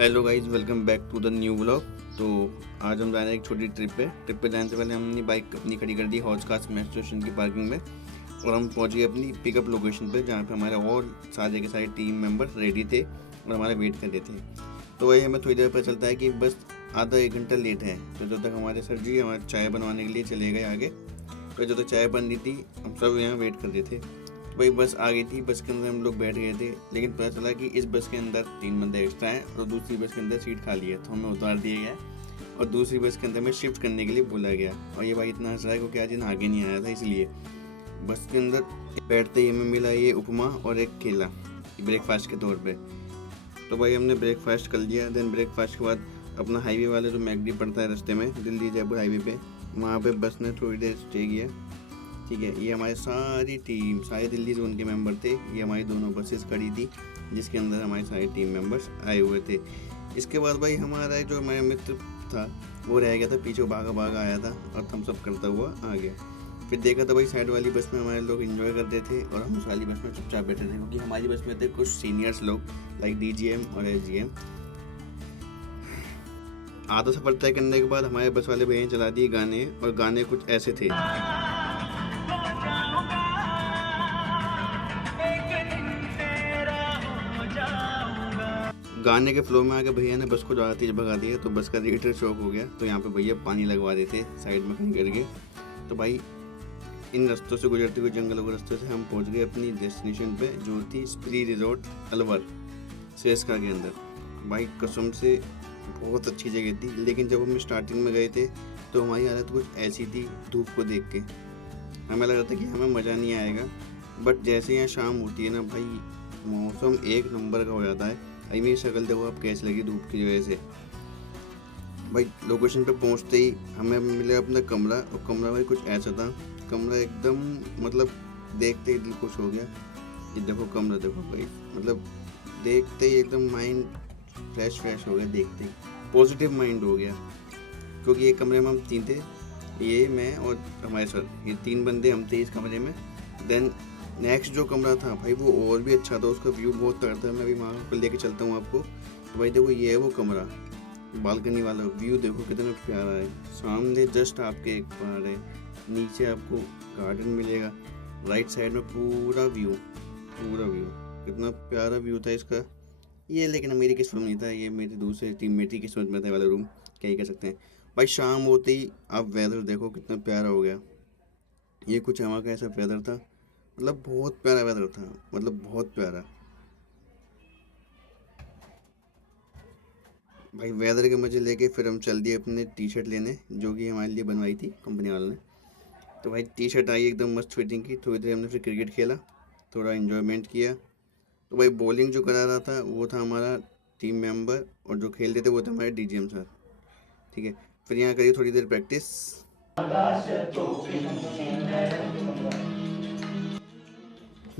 Hello guys, welcome back to the new vlog. तो आज हम जा रहे हैं एक छोटी ट्रिप पे जाने से पहले हमने बाइक अपनी खड़ी कर दी हौज खास मेट्रो स्टेशन की पार्किंग में और हम पहुंच गए अपनी पिकअप लोकेशन पे, जहां पे हमारे और सारे के सारे टीम मेंबर रेडी थे और हमारा वेट कर रहे थे। तो वही हमें थोड़ी देर पता चलता है कि बस आधा एक घंटा लेट है। तो जब तक हमारे सर जी हमारे चाय बनवाने के लिए चले गए आगे, तो जब तक चाय बन रही थी हम सब यहाँ वेट कर रहे थे। वही बस आ गई थी, बस के अंदर हम लोग बैठ गए थे, लेकिन पता चला कि इस बस के अंदर 3 बंदे एक्स्ट्रा हैं और दूसरी बस के अंदर सीट खाली है। तो हमें उतार दिया गया और दूसरी बस के अंदर में शिफ्ट करने के लिए बोला गया। और ये भाई इतना हंस रहा है क्योंकि आज दिन आगे नहीं आया था, इसलिए बस के अंदर बैठते ही हमें मिला ये उपमा और एक केला ब्रेकफास्ट के तौर पर। तो भाई हमने ब्रेकफास्ट कर लिया। देन ब्रेकफास्ट के बाद अपना हाईवे वाले जो मैकडी पड़ता है रास्ते में, दिल्ली जयपुर हाईवे पे, वहाँ पे बस ने थोड़ी देर स्टे किया। ठीक है, ये हमारी सारी टीम, सारे दिल्ली जोन के मेंबर थे। ये हमारी दोनों बसेस खड़ी थी जिसके अंदर हमारे सारे टीम मेंबर्स आए हुए थे। इसके बाद भाई हमारा जो हमारा मित्र था वो रह गया था पीछे, भागा आया था और थम्स अप करता हुआ आ गया। फिर देखा था भाई साइड वाली बस में हमारे लोग एंजॉय करते थे और हम उस वाली बस में चुपचाप बैठे थे, क्योंकि हमारी बस में थे कुछ सीनियर्स लोग लाइक DGM और SGM। आधा सफर तय करने के बाद हमारे बस वाले भैया चला दिए गाने, और गाने कुछ ऐसे थे। गाने के फ्लो में आके भैया ने बस को ज़्यादा तेज भगा दिया, तो बस का रेडिएटर शॉक हो गया। तो यहाँ पे भैया पानी लगवा देते साइड में खड़ी करके। तो भाई इन रास्तों से गुजरते हुए जंगलों के रास्तों से हम पहुँच गए अपनी डेस्टिनेशन पे, जो थी स्प्री रिजॉर्ट अलवर सेस्का के अंदर। भाई कसम से बहुत अच्छी जगह थी, लेकिन जब हम स्टार्टिंग में गए थे तो हमारी हालत कुछ ऐसी थी धूप को देख के, हमें लग रहा था कि हमें मज़ा नहीं आएगा। बट जैसे यहाँ शाम होती है ना भाई, मौसम एक नंबर का हो जाता है। आई मेरी शक्ल देखो आप कैसे लगी धूप की वजह से। भाई लोकेशन पे पहुंचते ही हमें मिला अपना कमरा, और कमरा भाई कुछ ऐसा था, कमरा एकदम मतलब देखते ही दिल खुश हो गया। ये देखो कमरा देखो भाई, मतलब देखते ही एकदम माइंड फ्रेश हो गया, देखते ही पॉजिटिव माइंड हो गया। क्योंकि ये कमरे में हम 3 थे, ये मैं और हमारे सर, ये 3 बंदे हम थे इस कमरे में। देन नेक्स्ट जो कमरा था भाई वो और भी अच्छा था, उसका व्यू बहुत तगड़ा था। मैं अभी वहाँ पर लेके चलता हूँ आपको। तो भाई देखो ये है वो कमरा, बालकनी वाला व्यू देखो कितना प्यारा है। सामने जस्ट आपके एक पहाड़ है, नीचे आपको गार्डन मिलेगा, राइट साइड में पूरा व्यू कितना प्यारा व्यू था इसका। ये लेकिन मेरी किस्मत नहीं था, ये मेरे दूसरे टीममेट की किस्मत में था वाला रूम, क्या ही कर सकते हैं। भाई शाम होते ही आप वेदर देखो कितना प्यारा हो गया। ये कुछ हवा का ऐसा वेदर था, मतलब बहुत प्यारा वेदर था, मतलब बहुत प्यारा। भाई वेदर के मज़े लेके फिर हम चल दिए अपने T-शर्ट लेने, जो कि हमारे लिए बनवाई थी कंपनी वालों ने। तो भाई T-शर्ट आई एकदम मस्त फिटिंग की। थोड़ी देर हमने फिर क्रिकेट खेला, थोड़ा इन्जॉयमेंट किया। तो भाई बॉलिंग जो करा रहा था वो था हमारा टीम मेंबर, और जो खेल रहे थे वो थे हमारे DGM सर। ठीक है, फिर यहाँ करिए थोड़ी देर प्रैक्टिस।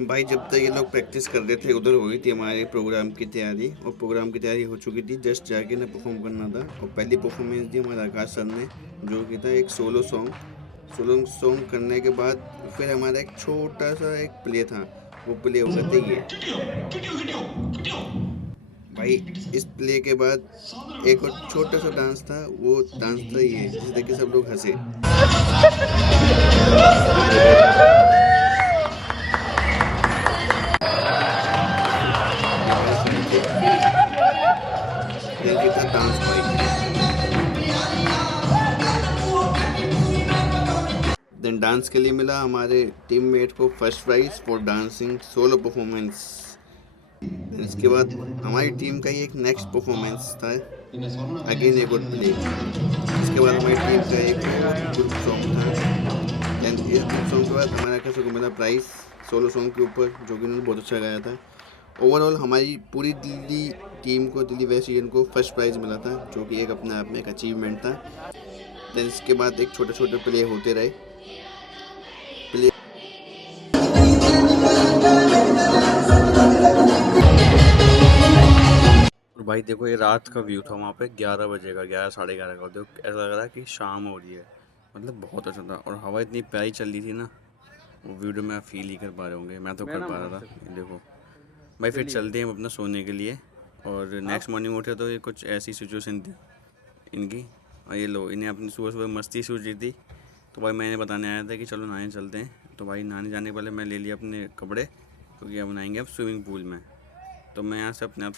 भाई जब तक ये लोग प्रैक्टिस कर रहे थे उधर हो गई थी हमारे प्रोग्राम की तैयारी, और प्रोग्राम की तैयारी हो चुकी थी, जस्ट जाके ना परफॉर्म करना था। और पहली परफॉर्मेंस दी हमारे आकाश सर ने, जो कि था एक सोलो सॉन्ग करने के बाद फिर हमारा एक छोटा सा एक प्ले था, वो प्ले हो गया था ये। भाई इस प्ले के बाद एक और छोटा सा डांस था, वो डांस था ये, जिसे देख के सब लोग हंसे। डांस देन डांस के लिए मिला हमारे टीममेट को first prize for dancing solo performance. इसके बाद हमारी टीम का ही एक नेक्स्ट परफॉर्मेंस था, अगेन एक और प्ले। इसके बाद हमारी टीम का एक और ग्रुप सॉन्ग था। देन इस ग्रुप सॉन्ग के बाद हमारा कैसे को मिला प्राइज़ सोलो सॉन्ग के ऊपर, जो कि उन्होंने बहुत अच्छा गाया था। ओवरऑल हमारी पूरी दिल्ली टीम को, दिल्ली वेस्ट यूनियन को फर्स्ट प्राइज़ मिला था, जो कि एक अपने आप में एक अचीवमेंट था। देन इसके बाद एक छोटे छोटे प्ले होते रहे। प्ले और भाई देखो ये रात का व्यू था, वहाँ पे 11 बजे का, 11 साढ़े 11 का। देखो ऐसा लग रहा है कि शाम हो रही है, मतलब बहुत अच्छा था। और हवा इतनी प्यारी चल रही थी ना, वो वीडियो में आप फील ही कर पा रहे होंगे, मैं तो कर पा रहा था। देखो भाई फिर चलते हैं हम अपना सोने के लिए, और नेक्स्ट मॉर्निंग उठे तो ये कुछ ऐसी सिचुएशन थी इनकी। और ये लो, इन्हें अपनी सुबह सुबह मस्ती सूझी थी, तो भाई मैंने बताने आया था कि चलो नहाने चलते हैं। तो भाई नहाने जाने के पहले मैं ले लिया अपने कपड़े, क्योंकि अब नहाएंगे अब स्विमिंग पूल में। तो मैं यहाँ से अपने आप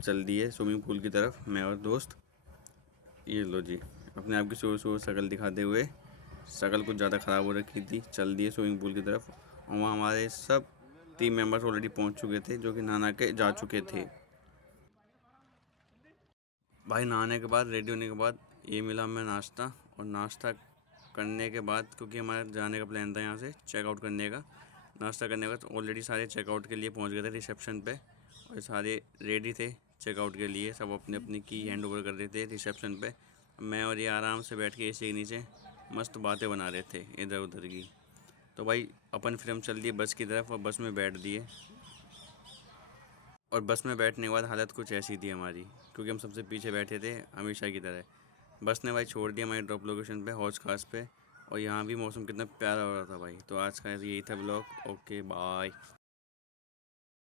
चल दिए स्विमिंग पूल की तरफ, मैं और दोस्त। ये लो जी, अपने आप की सुबह सुबह शक्ल दिखाते हुए, शक्ल कुछ ज़्यादा ख़राब हो रखी थी, चल दिए स्विमिंग पूल की तरफ। और वहाँ हमारे सब टीम मेंबर्स ऑलरेडी पहुँच चुके थे, जो कि नहा के जा चुके थे। भाई नहाने के बाद, रेडी होने के बाद, ये मिला हमें नाश्ता। और नाश्ता करने के बाद, क्योंकि हमारा जाने का प्लान था यहाँ से चेकआउट करने का, नाश्ता करने के बाद ऑलरेडी सारे चेकआउट के लिए पहुँच गए थे रिसेप्शन पे। और सारे रेडी थे चेकआउट के लिए, सब अपने अपनी की हैंड ओवर कर रहे थे रिसेप्शन पे। मैं और ये आराम से बैठ के एसी के नीचे मस्त बातें बना रहे थे इधर उधर की। तो भाई अपन फिर हम चल दिए बस की तरफ और बस में बैठ दिए। और बस में बैठने के बाद हालत कुछ ऐसी थी हमारी, क्योंकि हम सबसे पीछे बैठे थे हमेशा की तरह। बस ने भाई छोड़ दिया हमारी ड्रॉप लोकेशन पे, हौज खास पे। और यहाँ भी मौसम कितना प्यारा हो रहा था भाई। तो आज का यही था ब्लॉग। Okay bye.